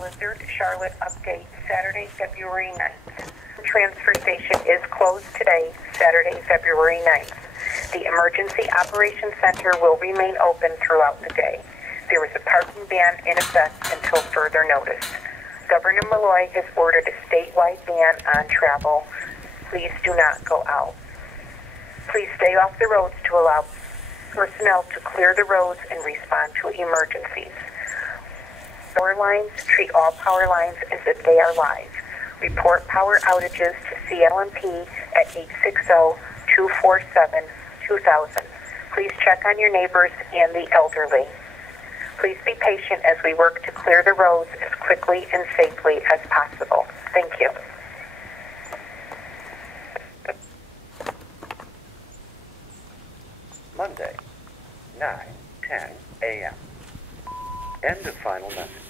Blizzard Charlotte update, Saturday, February 9th. The transfer station is closed today, Saturday, February 9th. The Emergency Operations Center will remain open throughout the day. There is a parking ban in effect until further notice. Governor Malloy has ordered a statewide ban on travel. Please do not go out. Please stay off the roads to allow personnel to clear the roads and respond to emergencies. Power lines, treat all power lines as if they are live. Report power outages to CLMP at 860-247-2000. Please check on your neighbors and the elderly. Please be patient as we work to clear the roads as quickly and safely as possible. Thank you. Monday, 9:10 a.m. End of final message.